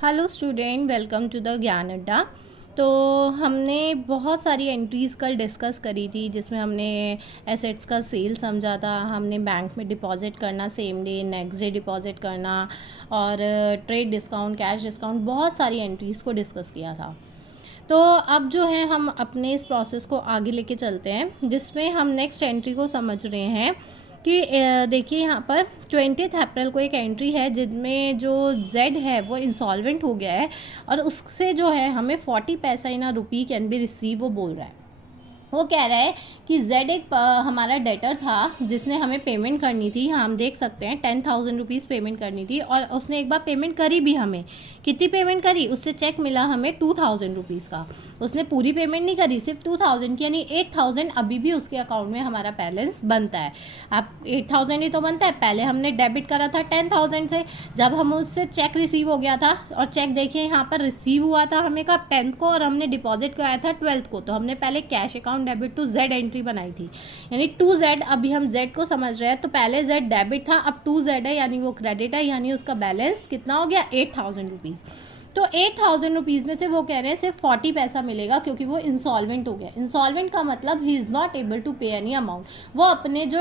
Hello student, welcome to the Gyan Adda. तो हमने बहुत सारी एंट्रीज़ कल डिस्कस करी थी, जिसमें हमने एसेट्स का सेल समझा था, हमने बैंक में डिपॉजिट करना same day, next day deposit करना, और ट्रेड डिस्काउंट, कैश डिस्काउंट, बहुत सारी एंट्रीज़ को डिस्कस किया था। तो अब जो है हम अपने इस प्रोसेस को आगे लेके चलते हैं, जिसमें हम नेक्स्ट एंट्री को समझ रहे हैं कि देखिए यहाँ पर 20 अप्रैल को एक एंट्री है जिसमें जो Z है वो इंसॉल्वेंट हो गया है, और उससे जो है हमें 40 पैसा इन अ रुपी कैन बी रिसीव, वो बोल रहा है। वो कह रहा है कि Z एक हमारा डेटर था जिसने हमें पेमेंट करनी थी। हम देख सकते हैं 10,000 रुपीज़ पेमेंट करनी थी, और उसने एक बार पेमेंट करी भी हमें। कितनी पेमेंट करी? उससे चेक मिला हमें 2,000 रुपीज़ का। उसने पूरी पेमेंट नहीं करी, सिर्फ 2,000 की, यानी 8,000 अभी भी उसके अकाउंट में हमारा बैलेंस बनता है। अब 8,000 ही तो बनता है, पहले हमने डेबिट करा था 10,000 से। जब हम उससे चेक रिसीव हो गया था, और चेक देखिए यहाँ पर रिसीव हुआ था हमें कब? 10th को, और हमने डिपॉजिट कराया था 12th को। तो हमने पहले cash account debit to Z entry बनाई थी, यानी टू Z। अभी हम Z को समझ रहे हैं, तो पहले Z डेबिट था, अब टू Z है, यानी वो क्रेडिट है, यानी उसका बैलेंस कितना हो गया? 8,000 रुपीज़। तो 8,000 रुपीज़ में से वो कह रहे हैं सिर्फ 40 पैसा मिलेगा, क्योंकि वो इंसॉल्वेंट हो गया। इंसॉल्वेंट का मतलब ही is not able to pay any amount. वो अपने जो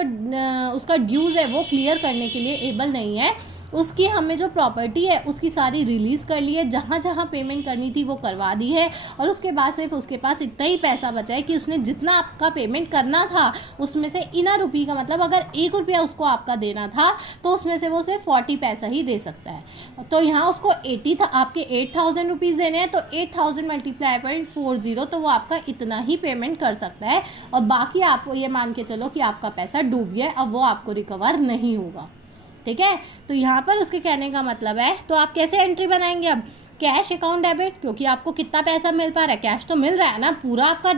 उसका ड्यूज़ है वो क्लियर करने के लिए एबल नहीं है। उसकी हमें जो प्रॉपर्टी है उसकी सारी रिलीज़ कर ली है, जहाँ जहाँ पेमेंट करनी थी वो करवा दी है, और उसके बाद सिर्फ उसके पास इतना ही पैसा बचा है कि उसने जितना आपका पेमेंट करना था उसमें से इना रुपी का मतलब अगर 1 रुपया उसको आपका देना था तो उसमें से वो सिर्फ 40 पैसा ही दे सकता है। तो यहाँ उसको 80 था, आपके 8,000 रुपीज़ देने हैं, तो 8,000 मल्टीप्लाई 0.40, तो वो आपका इतना ही पेमेंट कर सकता है, और बाकी आप ये मान के चलो कि आपका पैसा डूब गया, अब वो आपको रिकवर नहीं होगा। ठीक है, तो यहाँ पर उसके कहने का मतलब है, तो आप कैसे एंट्री बनाएंगे? अब कैश अकाउंट डेबिट, क्योंकि आपको कितना पैसा मिल पा रहा है? कैश तो मिल रहा है ना, पूरा आपका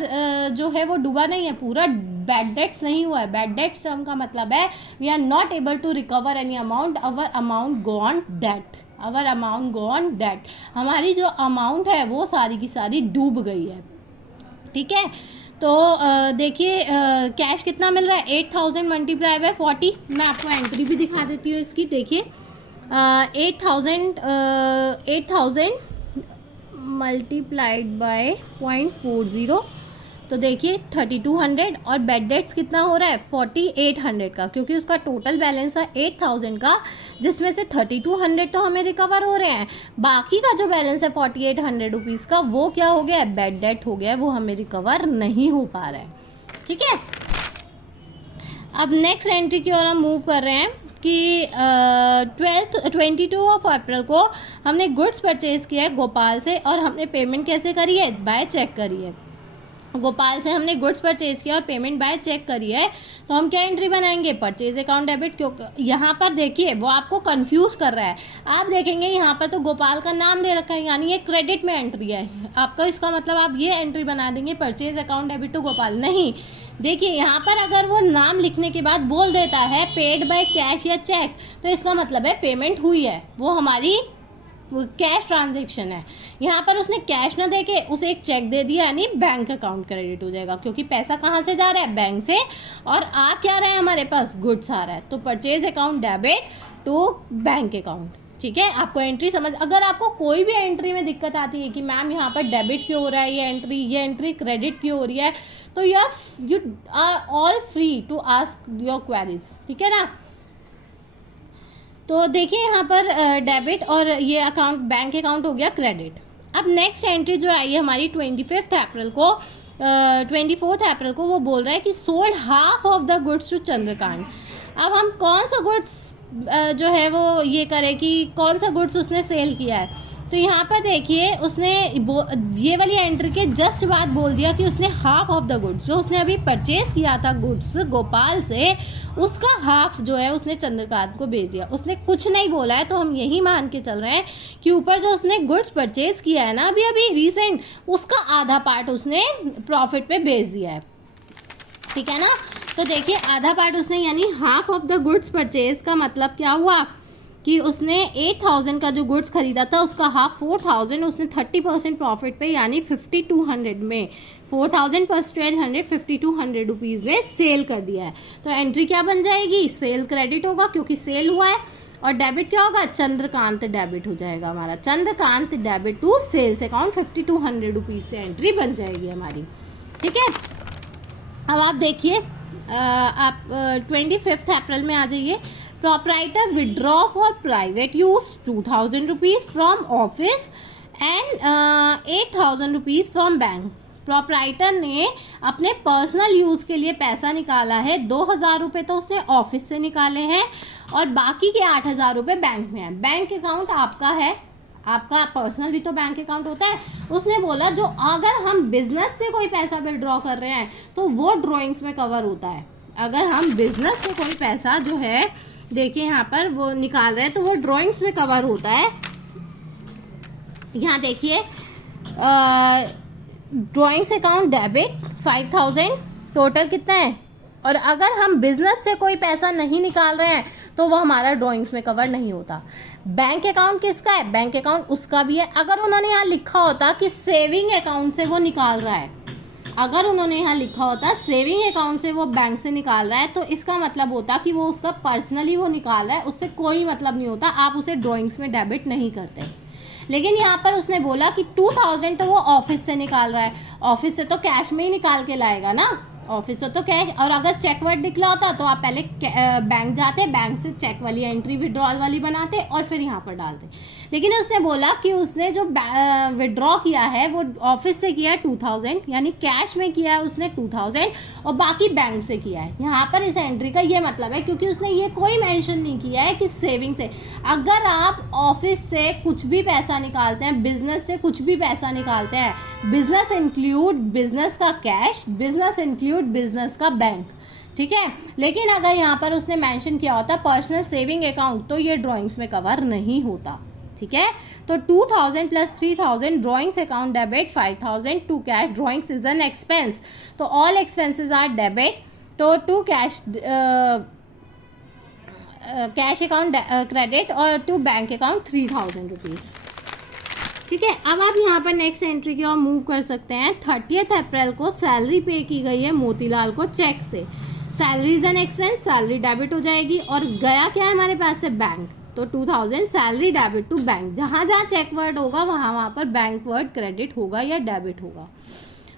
जो है वो डूबा नहीं है, पूरा बैड डेट्स नहीं हुआ है। बैड डेट्स टर्म का मतलब है we are not able to recover any amount, our amount gone debt, our amount gone debt. हमारी जो अमाउंट है वो सारी की सारी डूब गई है। ठीक है, तो देखिए कैश कितना मिल रहा है? 8,000 मल्टीप्लाई बाय 40। मैं आपको एंट्री भी दिखा देती हूँ इसकी। देखिए 8,000 मल्टीप्लाइड बाय 0.40, तो देखिए 3,200, और बेड डेट्स कितना हो रहा है? 4,800 का, क्योंकि उसका टोटल बैलेंस है 8,000 का, जिसमें से 3,200 तो हमें रिकवर हो रहे हैं। बाकी का जो बैलेंस है 4,800 रुपीज़ का, वो क्या हो गया है? बेड डेट हो गया है, वो हमें रिकवर नहीं हो पा रहा है। ठीक है, अब नेक्स्ट एंट्री की ओर हम मूव कर रहे हैं कि 22 अप्रैल को हमने गुड्स परचेज किया है गोपाल से, और हमने पेमेंट कैसे करी है? बाय चेक करी है। गोपाल से हमने गुड्स परचेज किया और पेमेंट बाय चेक करी है, तो हम क्या एंट्री बनाएंगे? Purchase account debit. क्यों? यहाँ पर देखिए वो आपको कंफ्यूज कर रहा है। आप देखेंगे यहाँ पर तो गोपाल का नाम दे रखा है, यानी ये क्रेडिट में एंट्री है आपका। इसका मतलब आप ये एंट्री बना देंगे purchase account debit to Gopal. नहीं, देखिए यहाँ पर अगर वो नाम लिखने के बाद बोल देता है पेड बाय कैश या चेक, तो इसका मतलब है पेमेंट हुई है, वो हमारी कैश ट्रांजेक्शन है। यहाँ पर उसने कैश ना देके उसे एक चेक दे दिया, यानी बैंक अकाउंट क्रेडिट हो जाएगा, क्योंकि पैसा कहाँ से जा रहा है? बैंक से, और आ क्या रहा है हमारे पास? गुड्स आ रहा है। तो purchase account debit to bank account. ठीक है, आपको एंट्री समझ। अगर आपको कोई भी एंट्री में दिक्कत आती है कि मैम यहाँ पर डेबिट क्यों हो रहा है, ये एंट्री क्रेडिट क्यों हो रही है, तो you are all free to ask your queries. ठीक है ना। तो देखिए यहाँ पर डेबिट और ये अकाउंट बैंक अकाउंट हो गया क्रेडिट। अब नेक्स्ट एंट्री जो आई है हमारी 24 अप्रैल को, 24 अप्रैल को वो बोल रहा है कि sold half of the goods to Chandrakant. अब हम कौन सा गुड्स जो है वो ये करें कि कौन सा गुड्स उसने सेल किया है। तो यहाँ पर देखिए उसने ये वाली एंट्री के जस्ट बाद बोल दिया कि उसने हाफ ऑफ द गुड्स, जो उसने अभी परचेज किया था गुड्स गोपाल से, उसका हाफ जो है उसने चंद्रकांत को भेज दिया। उसने कुछ नहीं बोला है, तो हम यही मान के चल रहे हैं कि ऊपर जो उसने गुड्स परचेज किया है ना अभी अभी रिसेंट, उसका आधा पार्ट उसने प्रॉफिट पे भेज दिया है। ठीक है ना। तो देखिए आधा पार्ट उसने, यानी half of the goods purchase का मतलब क्या हुआ कि उसने 8,000 का जो गुड्स खरीदा था उसका हाफ 4,000 उसने 30% प्रॉफिट पे, यानी 5,200 में, 4,000 प्लस 1,200 5,200 रुपीज़ में सेल कर दिया है। तो एंट्री क्या बन जाएगी? सेल क्रेडिट होगा, क्योंकि सेल हुआ है। और डेबिट क्या होगा, चंद्रकांत डेबिट हो जाएगा हमारा, Chandrakant debit to sales account 5200 rupees से एंट्री बन जाएगी हमारी। ठीक है, अब आप देखिए, आप 25 अप्रैल में आ जाइए। Proprietor withdraw for private use 2000 rupees from office and 8000 rupees from bank. Proprietor ने अपने पर्सनल यूज़ के लिए पैसा निकाला है, 2000 रुपये तो उसने ऑफिस से निकाले हैं और बाकी के 8000 रुपये बैंक में है। बैंक अकाउंट आपका है, आपका पर्सनल भी तो बैंक अकाउंट होता है। उसने बोला जो अगर हम बिजनेस से कोई पैसा विड्रॉ कर रहे हैं तो वो ड्राइंग्स में कवर होता है। अगर हम बिजनेस से कोई पैसा जो है देखिए यहाँ पर वो निकाल रहे हैं तो वो ड्राइंग्स में कवर होता है। यहाँ देखिए ड्राइंग्स अकाउंट डेबिट 5000 टोटल कितना है, और अगर हम बिजनेस से कोई पैसा नहीं निकाल रहे हैं तो वो हमारा ड्राइंग्स में कवर नहीं होता। बैंक अकाउंट किसका है, बैंक अकाउंट उसका भी है। अगर उन्होंने यहाँ लिखा होता कि सेविंग अकाउंट से वो निकाल रहा है, अगर उन्होंने यहाँ लिखा होता सेविंग अकाउंट से वो बैंक से निकाल रहा है, तो इसका मतलब होता कि वो उसका पर्सनली वो निकाल रहा है, उससे कोई मतलब नहीं होता, आप उसे ड्राइंग्स में डेबिट नहीं करते। लेकिन यहाँ पर उसने बोला कि 2000 तो वो ऑफिस से निकाल रहा है, ऑफिस से तो कैश में ही निकाल के लाएगा ना, ऑफिस से तो कैश। और अगर चेक वर्ड निकला होता तो आप पहले बैंक जाते, बैंक से चेक वाली एंट्री विड्रॉल वाली बनाते और फिर यहाँ पर डालते। लेकिन उसने बोला कि उसने जो विड्रॉ किया है वो ऑफिस से किया है 2000, यानी कैश में किया है उसने 2000 और बाकी बैंक से किया है। यहाँ पर इस एंट्री का ये मतलब है, क्योंकि उसने ये कोई मेंशन नहीं किया है कि सेविंग से। अगर आप ऑफिस से कुछ भी पैसा निकालते हैं, बिजनेस से कुछ भी पैसा निकालते हैं, बिजनेस इंक्लूड बिजनेस का कैश, बिजनेस इंक्लूड बिजनेस का बैंक, ठीक है। लेकिन अगर यहाँ पर उसने मेंशन किया होता पर्सनल सेविंग अकाउंट तो ये ड्राइंग्स में कवर नहीं होता, ठीक है। तो 2000 plus 3000 drawings account debit, 5000 to cash, drawings is an expense, तो ऑल एक्सपेंसेस आर डेबिट, तो to cash cash account credit और टू बैंक अकाउंट 3000 रुपीज़, ठीक है। अब आप यहाँ पर नेक्स्ट एंट्री की ओर मूव कर सकते हैं। 30 अप्रैल को सैलरी पे की गई है मोतीलाल को चेक से, salary is an expense, salary debit हो जाएगी और गया क्या है हमारे पास से बैंक, तो 2000 सैलरी डेबिट टू बैंक, जहाँ जहाँ चेक वर्ड होगा वहाँ पर बैंक वर्ड क्रेडिट होगा या डेबिट होगा।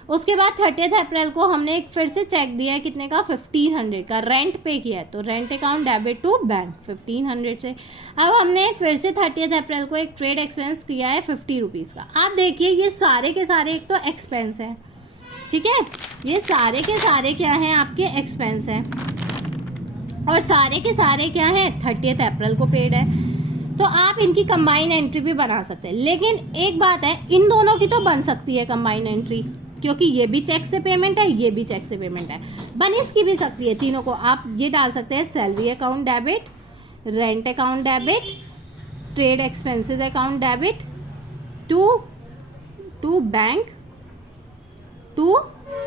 उसके बाद 30 अप्रैल को हमने एक फिर से चेक दिया है कितने का, 1500 का, रेंट पे किया है, तो rent account debit to bank 1500 से। अब हमने फिर से 30 अप्रैल को एक ट्रेड एक्सपेंस किया है 50 रुपीज़ का। आप देखिए ये सारे के सारे एक तो एक्सपेंस हैं, ठीक है, ये सारे के सारे क्या हैं आपके एक्सपेंस हैं और सारे के सारे क्या हैं 30 अप्रैल को पेड है, तो आप इनकी कंबाइन एंट्री भी बना सकते हैं। लेकिन एक बात है, इन दोनों की तो बन सकती है कंबाइन एंट्री, क्योंकि ये भी चेक से पेमेंट है, ये भी चेक से पेमेंट है, बन इसकी भी सकती है। तीनों को आप ये डाल सकते हैं, salary account debit, rent account debit, trade expenses account debit to bank to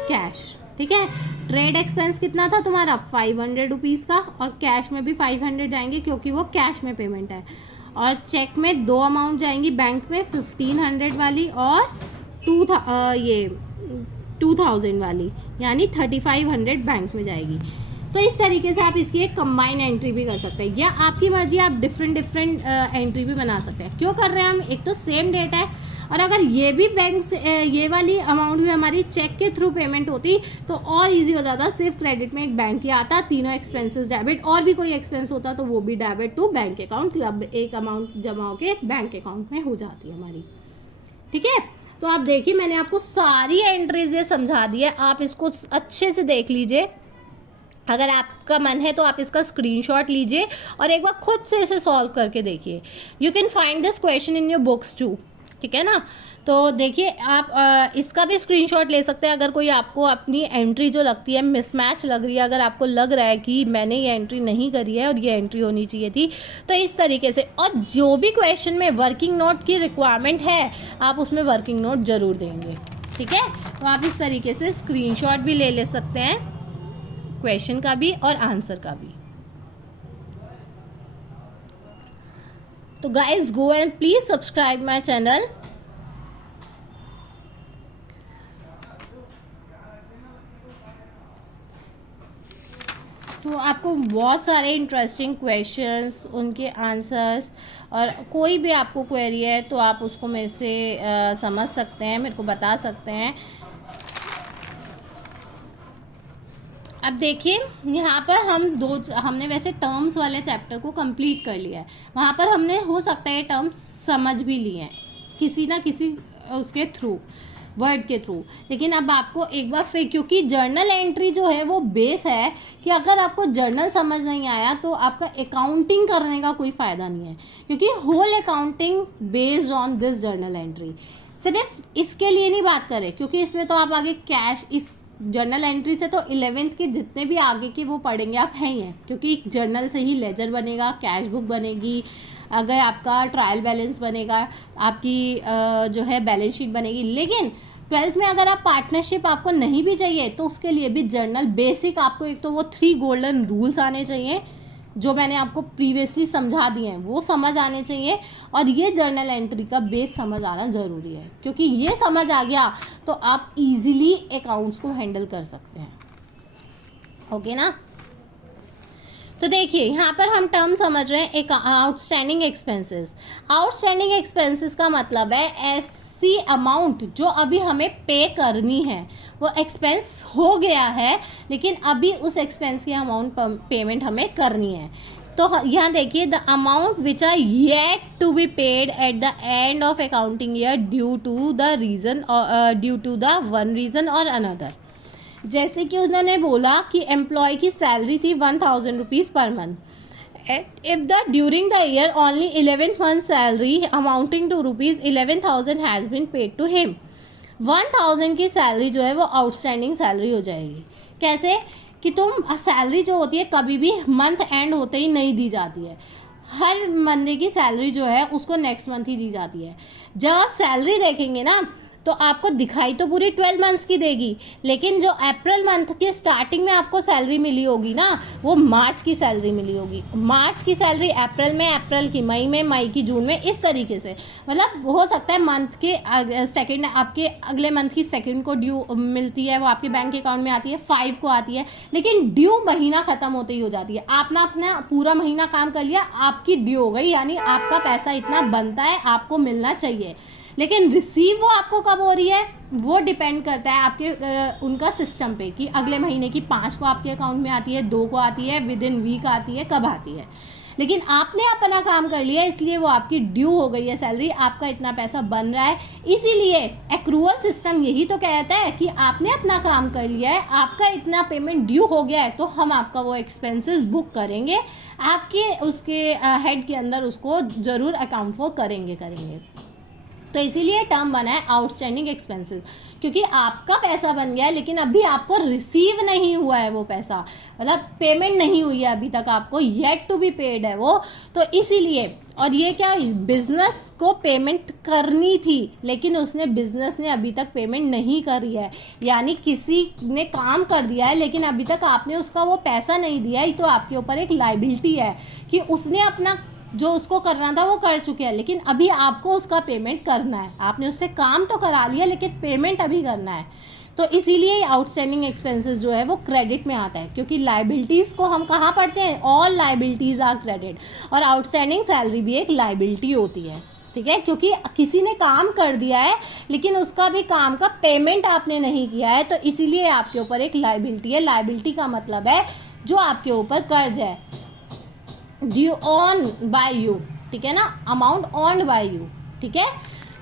cash, ठीक है। ट्रेड एक्सपेंस कितना था तुम्हारा 500 रुपीज़ का और कैश में भी 500 जाएंगे क्योंकि वो कैश में पेमेंट है, और चेक में दो अमाउंट जाएंगी, बैंक में 1500 वाली और 2000 वाली, यानी 3500 बैंक में जाएगी। तो इस तरीके से आप इसकी एक कंबाइन एंट्री भी कर सकते हैं, या आपकी मर्जी आप डिफरेंट एंट्री भी बना सकते हैं। क्यों कर रहे हैं हम, एक तो सेम डेट है, और अगर ये भी बैंक से ये वाली अमाउंट भी हमारी चेक के थ्रू पेमेंट होती तो और इजी हो जाता, सिर्फ क्रेडिट में एक बैंक ही आता, तीनों एक्सपेंसेस डेबिट, और भी कोई एक्सपेंस होता तो वो भी debit to bank account, club एक अमाउंट जमा होकर बैंक अकाउंट में हो जाती है हमारी, ठीक है। तो आप देखिए मैंने आपको सारी एंट्रीज ये समझा दी है, आप इसको अच्छे से देख लीजिए। अगर आपका मन है तो आप इसका स्क्रीनशॉट लीजिए और एक बार खुद से इसे सॉल्व करके देखिए। You can find this question in your books too, ठीक है ना। तो देखिए आप इसका भी स्क्रीनशॉट ले सकते हैं अगर कोई आपको अपनी एंट्री जो लगती है मिसमैच लग रही है, अगर आपको लग रहा है कि मैंने ये एंट्री नहीं करी है और ये एंट्री होनी चाहिए थी, तो इस तरीके से। और जो भी क्वेश्चन में वर्किंग नोट की रिक्वायरमेंट है आप उसमें वर्किंग नोट ज़रूर देंगे, ठीक है। तो आप इस तरीके से स्क्रीनशॉट भी ले सकते हैं, क्वेश्चन का भी और आंसर का भी। तो guys go and please subscribe my channel. तो आपको बहुत सारे इंटरेस्टिंग क्वेश्चंस, उनके आंसर्स, और कोई भी आपको क्वेरी है तो आप उसको मेरे से समझ सकते हैं, मेरे को बता सकते हैं। अब देखिए यहाँ पर हमने वैसे टर्म्स वाले चैप्टर को कंप्लीट कर लिया है, वहाँ पर हमने हो सकता है टर्म्स समझ भी लिए हैं किसी ना किसी उसके थ्रू, वर्ड के थ्रू। लेकिन अब आपको एक बार फिर, क्योंकि जर्नल एंट्री जो है वो बेस है कि अगर आपको जर्नल समझ नहीं आया तो आपका अकाउंटिंग करने का कोई फ़ायदा नहीं है, क्योंकि whole accounting based on this journal entry. सिर्फ इसके लिए नहीं बात करें, क्योंकि इसमें तो आप आगे कैश, इस जर्नल एंट्री से तो 11th के जितने भी आगे के वो पढ़ेंगे आप हैं ही हैं, क्योंकि जर्नल से ही लेजर बनेगा, कैश बुक बनेगी, अगर आपका ट्रायल बैलेंस बनेगा, आपकी जो है बैलेंस शीट बनेगी। लेकिन 12th में अगर आप पार्टनरशिप आपको नहीं भी चाहिए तो उसके लिए भी जर्नल बेसिक आपको एक तो वो 3 गोल्डन रूल्स आने चाहिए जो मैंने आपको प्रीवियसली समझा दिए हैं, वो समझ आने चाहिए। और ये जर्नल एंट्री का बेस समझ आना ज़रूरी है, क्योंकि ये समझ आ गया तो आप इजीली अकाउंट्स को हैंडल कर सकते हैं। ओके ना। तो देखिए यहाँ पर हम टर्म समझ रहे हैं, एक आउटस्टैंडिंग एक्सपेंसेस। आउटस्टैंडिंग एक्सपेंसेस का मतलब है ऐसी अमाउंट जो अभी हमें पे करनी है, वो एक्सपेंस हो गया है लेकिन अभी उस एक्सपेंस की अमाउंट पेमेंट हमें करनी है। तो यहाँ देखिए, the amount which are yet to be paid at the end of accounting year due to the one reason और अनदर। जैसे कि उन्होंने बोला कि एम्प्लॉय की सैलरी थी 1000 rupees per month, if the during the year only 11 month salary amounting to ₹11,000 has been paid to him. 1000 की salary जो है वो आउटस्टैंडिंग सैलरी हो जाएगी। कैसे कि तुम सैलरी जो होती है कभी भी मंथ एंड होते ही नहीं दी जाती है, हर बंदे की सैलरी जो है उसको नेक्स्ट मंथ ही दी जाती है। जब आप सैलरी देखेंगे ना तो आपको दिखाई तो पूरी 12 मंथ्स की देगी, लेकिन जो अप्रैल मंथ के स्टार्टिंग में आपको सैलरी मिली होगी ना, वो मार्च की सैलरी मिली होगी। मार्च की सैलरी अप्रैल में, अप्रैल की मई में, मई की जून में, इस तरीके से। मतलब हो सकता है मंथ के सेकंड, आपके अगले मंथ की सेकंड को ड्यू मिलती है, वो आपके बैंक अकाउंट में आती है, 5 को आती है, लेकिन ड्यू महीना ख़त्म होते ही हो जाती है। आपने अपना पूरा महीना काम कर लिया, आपकी ड्यू हो गई, यानी आपका पैसा इतना बनता है, आपको मिलना चाहिए। लेकिन रिसीव वो आपको कब हो रही है, वो डिपेंड करता है आपके उनका सिस्टम पे कि अगले महीने की 5 को आपके अकाउंट में आती है, 2 को आती है, विद इन वीक आती है, कब आती है। लेकिन आपने अपना काम कर लिया, इसलिए वो आपकी ड्यू हो गई है सैलरी, आपका इतना पैसा बन रहा है। इसीलिए एक्रूअल सिस्टम यही तो कहता है कि आपने अपना काम कर लिया है, आपका इतना पेमेंट ड्यू हो गया है, तो हम आपका वो एक्सपेंसेस बुक करेंगे, आपके उसके हेड के अंदर उसको ज़रूर अकाउंट वो करेंगे। तो इसीलिए टर्म बना है आउटस्टैंडिंग एक्सपेंसेस, क्योंकि आपका पैसा बन गया है लेकिन अभी आपको रिसीव नहीं हुआ है वो पैसा, मतलब पेमेंट नहीं हुई है अभी तक आपको, येट टू बी पेड है वो। तो इसीलिए, और ये क्या, बिजनेस को पेमेंट करनी थी लेकिन बिजनेस ने अभी तक पेमेंट नहीं करी है, यानी किसी ने काम कर दिया है लेकिन अभी तक आपने उसका वो पैसा नहीं दिया है, तो आपके ऊपर एक लायबिलिटी है कि उसने अपना जो उसको करना था वो कर चुके हैं, लेकिन अभी आपको उसका पेमेंट करना है। आपने उससे काम तो करा लिया लेकिन पेमेंट अभी करना है। तो इसीलिए आउटस्टैंडिंग एक्सपेंसेस जो है वो क्रेडिट में आता है, क्योंकि लायबिलिटीज़ को हम कहाँ पढ़ते हैं, ऑल लायबिलिटीज़ आर क्रेडिट, और आउटस्टैंडिंग सैलरी भी एक लायबिलिटी होती है। ठीक है, क्योंकि किसी ने काम कर दिया है लेकिन उसका भी काम का पेमेंट आपने नहीं किया है, तो इसीलिए आपके ऊपर एक लायबिलिटी है। लायबिलिटी का मतलब है जो आपके ऊपर कर्ज है, ड्यू ऑन बाय यू, ठीक है ना, अमाउंट ऑन बाय यू। ठीक है,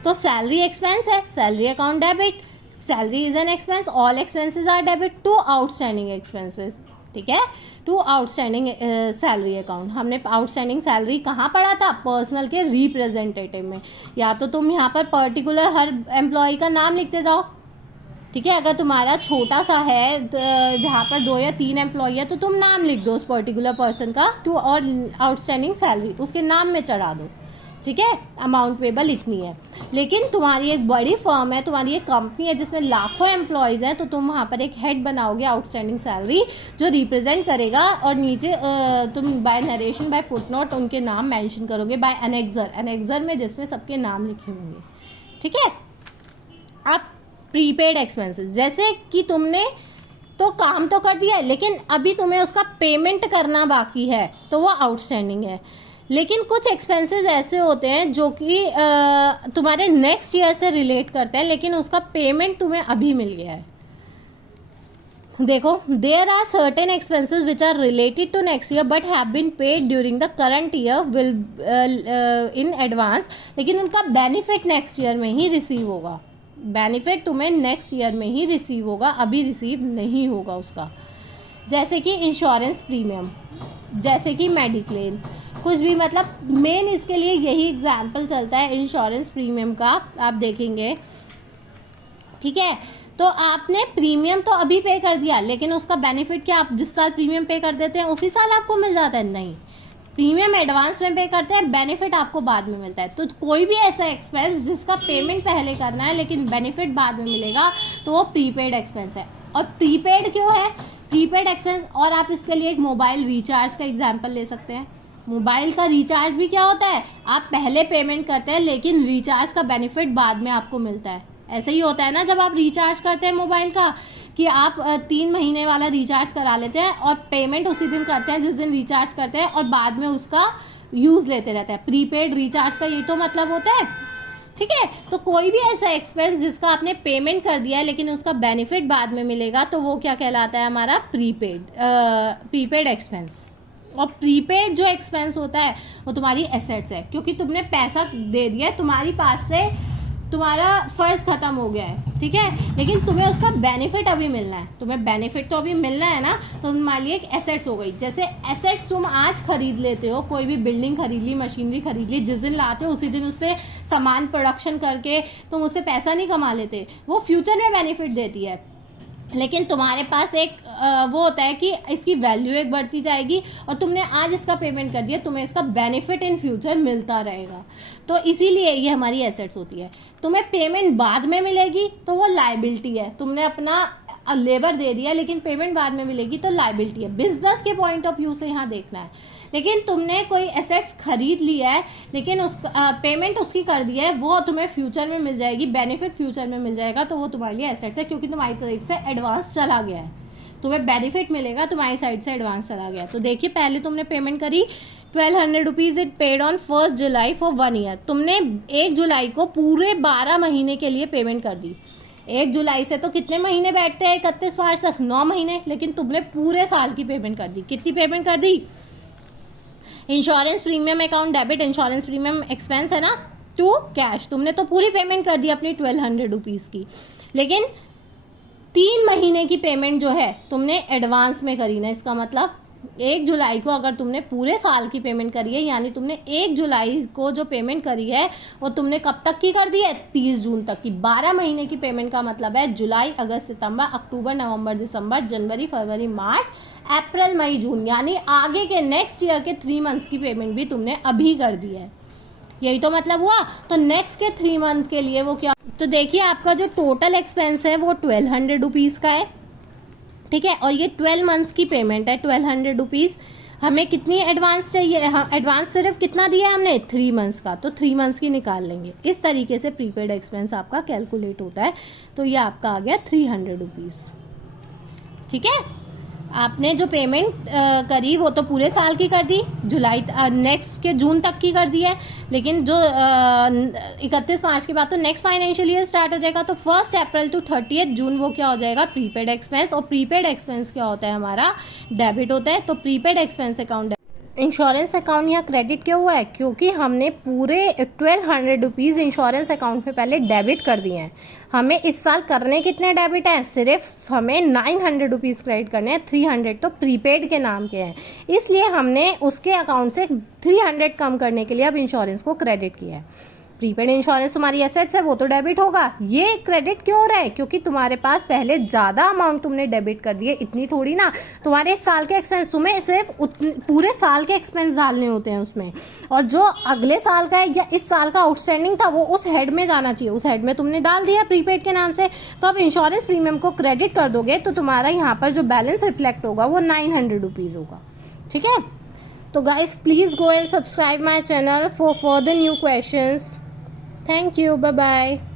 तो सैलरी एक्सपेंस है, salary account debit, salary is an expense, all expenses are debit to outstanding expenses. ठीक है, टू आउटस्टैंडिंग सैलरी अकाउंट। हमने आउटस्टैंडिंग सैलरी कहाँ पढ़ा था, पर्सनल के रिप्रेजेंटेटिव में। या तो तुम यहाँ पर पर्टिकुलर हर एम्प्लॉय का नाम लिखते जाओ, ठीक है, अगर तुम्हारा छोटा सा है जहाँ पर 2 या 3 एम्प्लॉय है तो तुम नाम लिख दो उस पर्टिकुलर पर्सन का, टू और आउटस्टैंडिंग सैलरी उसके नाम में चढ़ा दो। ठीक है, अमाउंट पेबल इतनी है। लेकिन तुम्हारी एक बड़ी फर्म है, तुम्हारी एक कंपनी है जिसमें लाखों एम्प्लॉयज़ हैं, तो तुम वहाँ पर एक हेड बनाओगे आउटस्टैंडिंग सैलरी जो रिप्रेजेंट करेगा, और नीचे तुम बाय नरेशन बाय फुटनोट उनके नाम मेंशन करोगे, बाय एनेक्सर में जिसमें सबके नाम लिखे होंगे। ठीक है, अब प्रीपेड एक्सपेंसेस, जैसे कि तुमने तो काम तो कर दिया है, लेकिन अभी तुम्हें उसका पेमेंट करना बाकी है, तो वो आउटस्टैंडिंग है। लेकिन कुछ एक्सपेंसेस ऐसे होते हैं जो कि तुम्हारे नेक्स्ट ईयर से रिलेट करते हैं, लेकिन उसका पेमेंट तुम्हें अभी मिल गया है। देखो, there are certain expenses which are related to next year but have been paid during the current year will in advance, लेकिन उनका बेनिफिट नेक्स्ट ईयर में ही रिसीव होगा। बेनिफिट तुम्हें नेक्स्ट ईयर में ही रिसीव होगा, अभी रिसीव नहीं होगा उसका। जैसे कि इंश्योरेंस प्रीमियम, जैसे कि मेडिक्लेम, कुछ भी, मतलब मेन इसके लिए यही एग्जाम्पल चलता है इंश्योरेंस प्रीमियम का। आप देखेंगे, ठीक है, तो आपने प्रीमियम तो अभी पे कर दिया, लेकिन उसका बेनिफिट क्या, आप जिस साल प्रीमियम पे कर देते हैं उसी साल आपको मिल जाता है? नहीं, प्रीमियम एडवांस में पे करते हैं, बेनिफिट आपको बाद में मिलता है। तो कोई भी ऐसा एक्सपेंस जिसका पेमेंट पहले करना है लेकिन बेनिफिट बाद में मिलेगा, तो वो प्रीपेड एक्सपेंस है। और प्रीपेड क्यों है प्रीपेड एक्सपेंस? और आप इसके लिए एक मोबाइल रिचार्ज का एग्जाम्पल ले सकते हैं। मोबाइल का रिचार्ज भी क्या होता है, आप पहले पेमेंट करते हैं लेकिन रिचार्ज का बेनिफिट बाद में आपको मिलता है। ऐसे ही होता है ना, जब आप रिचार्ज करते हैं मोबाइल का, कि आप 3 महीने वाला रिचार्ज करा लेते हैं और पेमेंट उसी दिन करते हैं जिस दिन रिचार्ज करते हैं, और बाद में उसका यूज़ लेते रहते हैं। प्रीपेड रिचार्ज का यही तो मतलब होता है, ठीक है। तो कोई भी ऐसा एक्सपेंस जिसका आपने पेमेंट कर दिया है लेकिन उसका बेनिफिट बाद में मिलेगा, तो वो क्या कहलाता है, हमारा प्रीपेड एक्सपेंस। और प्रीपेड जो एक्सपेंस होता है वो तुम्हारी एसेट्स है, क्योंकि तुमने पैसा दे दिया है, तुम्हारी पास से तुम्हारा फ़र्ज़ ख़त्म हो गया है, ठीक है, लेकिन तुम्हें उसका बेनिफिट अभी मिलना है। तुम्हें बेनिफिट तो अभी मिलना है ना, तो तुम्हारे लिए एक एसेट्स हो गई। जैसे एसेट्स तुम आज खरीद लेते हो, कोई भी बिल्डिंग खरीद ली, मशीनरी खरीद ली, जिस दिन लाते हो उसी दिन उससे सामान प्रोडक्शन करके तुम उससे पैसा नहीं कमा लेते, वो फ्यूचर में बेनिफिट देती है। लेकिन तुम्हारे पास एक वो होता है कि इसकी वैल्यू एक बढ़ती जाएगी, और तुमने आज इसका पेमेंट कर दिया, तुम्हें इसका बेनिफिट इन फ्यूचर मिलता रहेगा। तो इसीलिए ये हमारी एसेट्स होती है। तुम्हें पेमेंट बाद में मिलेगी तो वो लायबिलिटी है, तुमने अपना लेबर दे दिया लेकिन पेमेंट बाद में मिलेगी तो लायबिलिटी है। बिजनेस के पॉइंट ऑफ व्यू से यहाँ देखना है। लेकिन तुमने कोई एसेट्स खरीद लिया है लेकिन उस पेमेंट उसकी कर दी है, वो तुम्हें फ्यूचर में मिल जाएगी, बेनिफिट फ्यूचर में मिल जाएगा, तो वो तुम्हारे लिए एसेट्स है, क्योंकि तुम्हारी तरफ से एडवांस चला गया है, तुम्हें बेनिफिट मिलेगा, तुम्हारी साइड से एडवांस चला गया। तो देखिए, पहले तुमने पेमेंट करी 1200 rupees, it paid on 1 July for 1 year. तुमने 1 जुलाई को पूरे 12 महीने के लिए पेमेंट कर दी। 1 जुलाई से तो कितने महीने बैठते हैं 31 मार्च तक? 9 महीने। लेकिन तुमने पूरे साल की पेमेंट कर दी। कितनी पेमेंट कर दी? Insurance premium account debit, insurance premium expense है ना, टू कैश, तुमने तो पूरी पेमेंट कर दी अपनी 1200 रुपीज़ की। लेकिन 3 महीने की पेमेंट जो है तुमने एडवांस में करी ना। इसका मतलब 1 जुलाई को अगर तुमने पूरे साल की पेमेंट करी है, यानी तुमने 1 जुलाई को जो पेमेंट करी है वो तुमने कब तक की कर दी है? 30 जून तक की। 12 महीने की पेमेंट का मतलब है जुलाई, अगस्त, सितंबर, अक्टूबर, नवंबर, दिसंबर, जनवरी, फरवरी, मार्च, अप्रैल, मई, जून, यानी आगे के नेक्स्ट ईयर के 3 मंथ्स की पेमेंट भी तुमने अभी कर दी है। यही तो मतलब हुआ। तो नेक्स्ट के 3 मंथ के लिए वो क्या, तो देखिए आपका जो टोटल एक्सपेंस है वो 1200 रुपीज़ का है, ठीक है। और ये 12 मंथ्स की पेमेंट है 1200 रुपीज़। हमें कितनी एडवांस चाहिए? हाँ, एडवांस सिर्फ कितना दिया है हमने? 3 मंथ्स का, तो 3 मंथ्स की निकाल लेंगे। इस तरीके से प्रीपेड एक्सपेंस आपका कैलकुलेट होता है। तो ये आपका आ गया 300 रुपीज़, ठीक है। आपने जो पेमेंट करी वो तो पूरे साल की कर दी, जुलाई नेक्स्ट के जून तक की कर दी है। लेकिन जो 31 मार्च के बाद तो नेक्स्ट फाइनेंशियल ईयर स्टार्ट हो जाएगा, तो 1 अप्रैल टू 30 जून वो क्या हो जाएगा? Prepaid expense. और प्रीपेड एक्सपेंस क्या होता है? हमारा डेबिट होता है। तो prepaid expense account, insurance account यहाँ क्रेडिट क्यों हुआ है? क्योंकि हमने पूरे 1200 रुपीज़ इंश्योरेंस अकाउंट में पहले डेबिट कर दिए हैं। हमें इस साल करने कितने डेबिट हैं? सिर्फ हमें 900 रुपीज़ क्रेडिट करने हैं, 300 तो प्रीपेड के नाम के हैं, इसलिए हमने उसके अकाउंट से 300 कम करने के लिए अब इंश्योरेंस को क्रेडिट किया है। प्रीपेड इंश्योरेंस तुम्हारी एसेट्स है, वो तो डेबिट होगा। ये क्रेडिट क्यों हो रहा है? क्योंकि तुम्हारे पास पहले ज़्यादा अमाउंट तुमने डेबिट कर दिए, इतनी थोड़ी ना। तुम्हारे इस साल के एक्सपेंस, तुम्हें सिर्फ पूरे साल के एक्सपेंस डालने होते हैं उसमें, और जो अगले साल का है या इस साल का आउटस्टैंडिंग था वो उस हेड में जाना चाहिए। उस हेड में तुमने डाल दिया प्रीपेड के नाम से, तो अब इंश्योरेंस प्रीमियम को क्रेडिट कर दोगे तो तुम्हारा यहाँ पर जो बैलेंस रिफ्लेक्ट होगा वो 900 रुपीज़ होगा, ठीक है। तो guys please go and subscribe my channel for further new questions. Thank you. Bye bye.